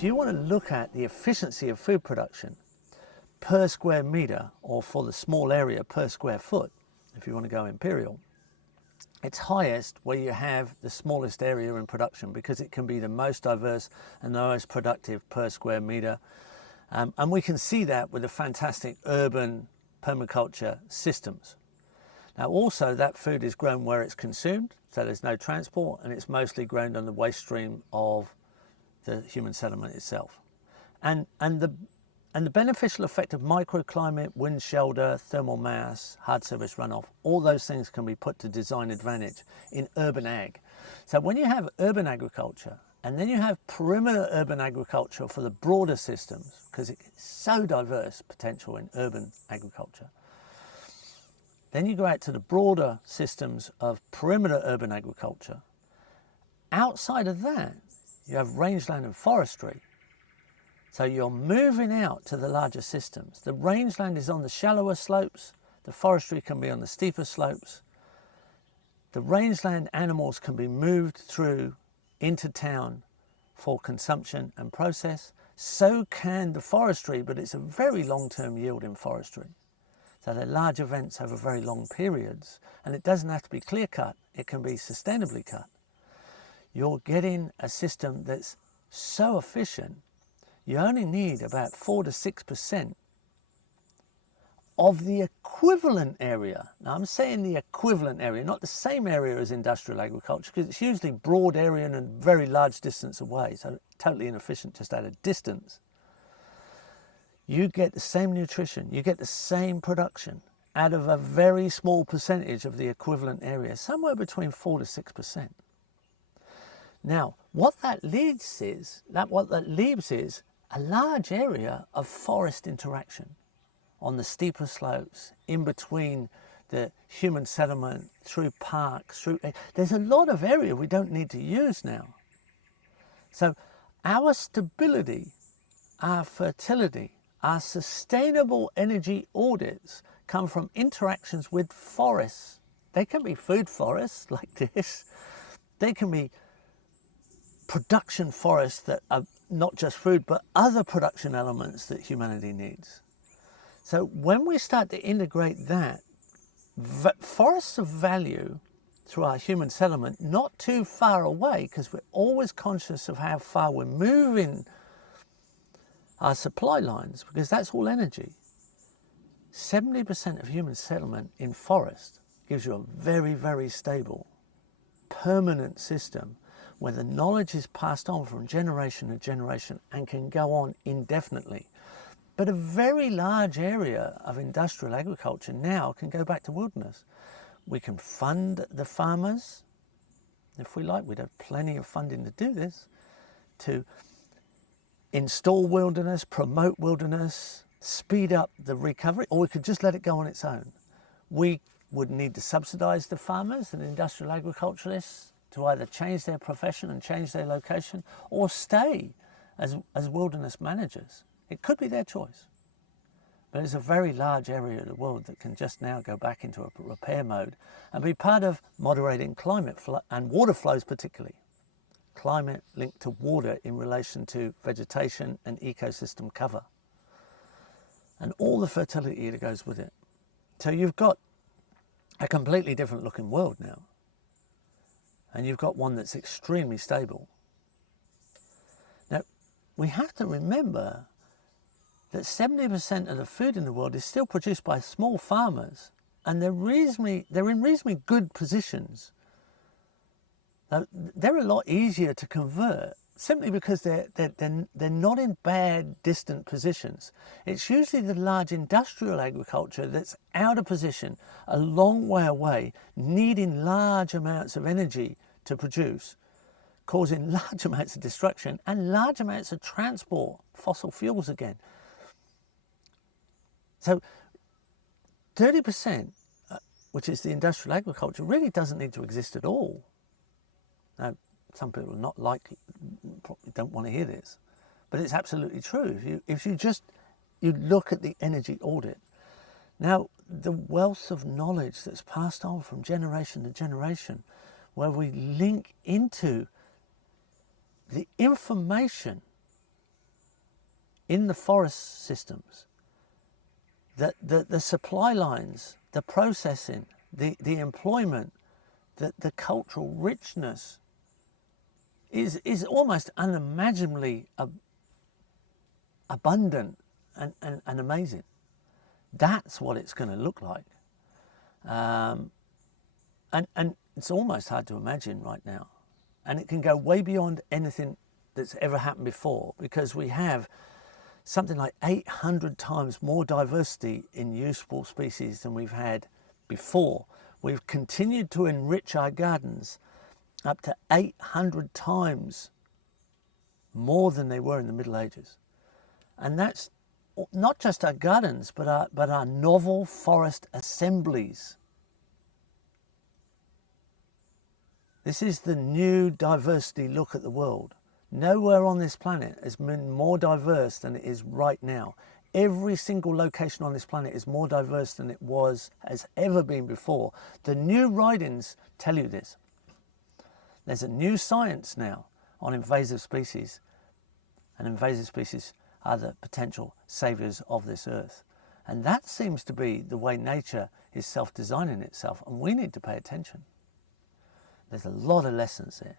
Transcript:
if you want to look at the efficiency of food production per square meter, or for the small area per square foot, if you want to go imperial, it's highest where you have the smallest area in production, because it can be the most diverse and the most productive per square meter. And we can see that with the fantastic urban permaculture systems. Now also, that food is grown where it's consumed, so there's no transport, and it's mostly grown on the waste stream of the human settlement itself. And the beneficial effect of microclimate, wind shelter, thermal mass, hard surface runoff, all those things can be put to design advantage in urban ag. So when you have urban agriculture, and then you have perimeter urban agriculture for the broader systems, because it's so diverse potential in urban agriculture, then you go out to the broader systems of perimeter urban agriculture. Outside of that, you have rangeland and forestry. So you're moving out to the larger systems. The rangeland is on the shallower slopes. The forestry can be on the steeper slopes. The rangeland animals can be moved through into town for consumption and process. So can the forestry, but it's a very long-term yield in forestry. So the large events over very long periods, and it doesn't have to be clear-cut, it can be sustainably cut. You're getting a system that's so efficient, you only need about 4 to 6% of the equivalent area. Now I'm saying the equivalent area, not the same area as industrial agriculture, because it's usually broad area and a very large distance away, so totally inefficient just at a distance. You get the same nutrition, you get the same production out of a very small percentage of the equivalent area, somewhere between 4 to 6%. Now, what that leaves is a large area of forest interaction on the steeper slopes, in between the human settlement, through parks, there's a lot of area we don't need to use now. So our stability, our fertility, our sustainable energy audits come from interactions with forests. They can be food forests like this. They can be production forests that are not just food, but other production elements that humanity needs. So when we start to integrate that, forests of value through our human settlement, not too far away, because we're always conscious of how far we're moving our supply lines, because that's all energy. 70% of human settlement in forest gives you a very, very stable, permanent system where the knowledge is passed on from generation to generation and can go on indefinitely. But a very large area of industrial agriculture now can go back to wilderness. We can fund the farmers, if we like. We'd have plenty of funding to do this, to install wilderness, promote wilderness, speed up the recovery, or we could just let it go on its own. We would need to subsidize the farmers and industrial agriculturalists to either change their profession and change their location, or stay as wilderness managers. It could be their choice. But it's a very large area of the world that can just now go back into a repair mode and be part of moderating climate flow and water flows, particularly. Climate linked to water in relation to vegetation and ecosystem cover, and all the fertility that goes with it. So you've got a completely different looking world now, and you've got one that's extremely stable. Now, we have to remember that 70% of the food in the world is still produced by small farmers, and they're in reasonably good positions. Now, they're a lot easier to convert simply because they're not in bad, distant positions. It's usually the large industrial agriculture that's out of position, a long way away, needing large amounts of energy to produce, causing large amounts of destruction and large amounts of transport, fossil fuels again. So 30%, which is the industrial agriculture, really doesn't need to exist at all. Now, some people are not likely, probably don't want to hear this, but it's absolutely true. If you look at the energy audit. Now, the wealth of knowledge that's passed on from generation to generation, where we link into the information in the forest systems, the supply lines, the processing, the employment, the cultural richness is almost unimaginably abundant and amazing. That's what it's going to look like. And it's almost hard to imagine right now. And it can go way beyond anything that's ever happened before, because we have something like 800 times more diversity in useful species than we've had before. We've continued to enrich our gardens up to 800 times more than they were in the Middle Ages. And that's not just our gardens, but our novel forest assemblies. This is the new diversity look at the world. Nowhere on this planet has been more diverse than it is right now. Every single location on this planet is more diverse than it has ever been before. The new writings tell you this. There's a new science now on invasive species, and invasive species are the potential saviors of this earth. And that seems to be the way nature is self-designing itself, and we need to pay attention. There's a lot of lessons there.